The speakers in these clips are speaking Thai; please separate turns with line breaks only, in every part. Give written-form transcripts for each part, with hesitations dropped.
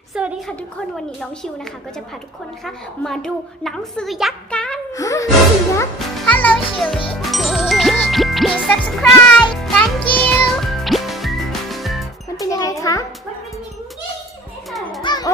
สวัสดีค่ะทุกคนวันนี้น้องชิวนะคะก็จะพาทุกคนนะคะมาดูหนังสือยักษ์กันหนังสือยักษ์
Hello, Shirley. Please subscribe. Thank you.
มันเป็นยังไงคะ
มันเป็นอย่างนี้ค่ะ
โอ้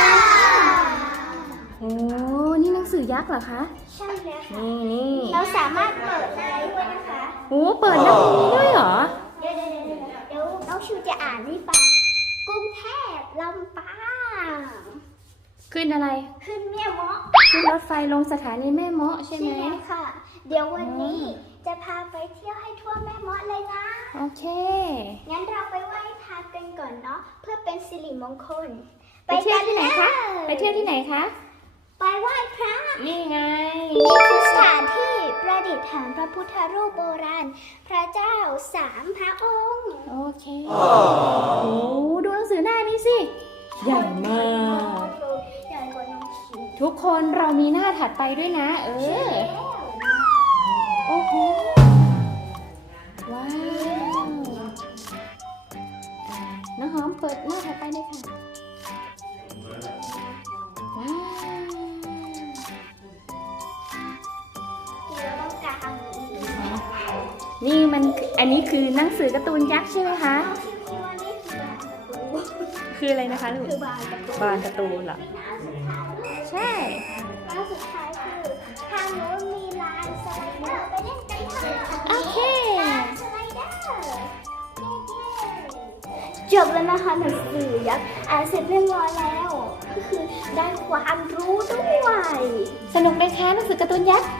โหนี่หนังสือยักษ์เหรอคะ
ใช่แล้วค่ะ
นี่
เราสามารถเปิดได้ด้วยนะคะ
โอ้เปิดหน้าตรงนี้ด้วยเหรอ
เดี๋ยวน้องชิวจะอ่านให้ฟังกรุงเทพลำปาง
ขึ้นอะไร
ขึ้นแม่เมาะ
ขึ้นรถไฟลงสถานีแม่เมาะใช่ไหม
แล้วค่ะ เดี๋ยววันนี้จะพาไปเที่ยวให้ทั่วแม่เมาะเลยนะ
โอเค
งั้นเราไปไหว้พระกันก่อนเนาะเพื่อเป็นสิริมงคล
ไปเที่ยวที่ไหนคะ
เลย
ไปเที่ยวที่ไหนคะ
ไปไหว้พระ
นี่ไง
นี่คือสถานที่ประดิษฐานพระพุทธรูปโบราณ พระเจ้าสามพระองค์
โอเค โอ้ดูหนังสือหน้านี้สิ ใหญ่มาก
ใหญ่กว่าน้องชิว
ทุกคนเรามีหน้าถัดไปด้วยนะ โอ้โห ว้าวน้องหอมเปิดหน้าถัดไปเลยค่ะ ว้าว
แล้วต้องการ
นี่มันอันนี้คือหนังสือการ์ตูนยักษ์ใช่ไหมคะ
น้องชิวคิดว่านี่คือบานประตู
คืออะไรนะคะลูก
คือบานประตู
บานการ์ตูนเหรอ ใช่
แล้วสุดท้ายคือทางโน้นมีลานสไลเดอร์ไปเล่นกันเถอะ
โอเค
ลานสไลเดอร์จบแล้วนะคะหนังสือยักษ์อ่านเสร็จเรียบร้อยแล้ว ก็คือได้ความรู้ด้วย
สนุกไหมคะหนังสือการ์ตูนยักษ์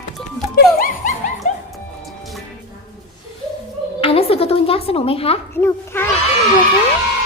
อ่านหนังสือการ์ตูนยักษ์สนุกไหมคะ
สนุกค่ะ
สนุกเหรอคะ